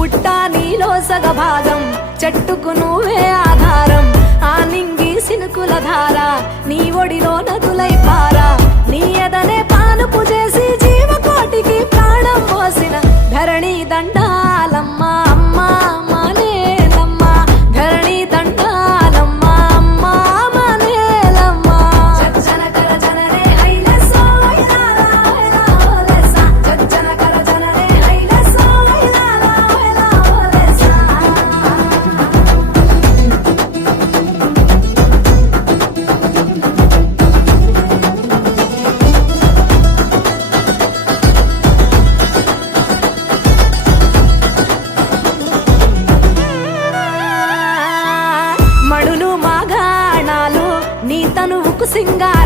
పుట్టా నీలో సగభాగం చెట్టుకు నువ్వే ఆధారం ఆ నింగి సినుకుల ధార నీ ఒడిలో నదులై పారా నీ ఎదనే పానుపు చేసి జీవకోటికి ప్రాణం పోసిన ధరణి దండాలమ్మ అమ్మ మానేలమ్మ ధరణి దండాలమ్మ అమ్మ మానేలమ్మ జజ్జన కర జనరే ఐలసో ఐలాలా ఐలా ఓలెసా జజ్జన కర జనరే ఐలసో ఐలాలా ఐలా ఓలెసా మడులు మాగాణాలు నీ తనువుకు సింగారాలు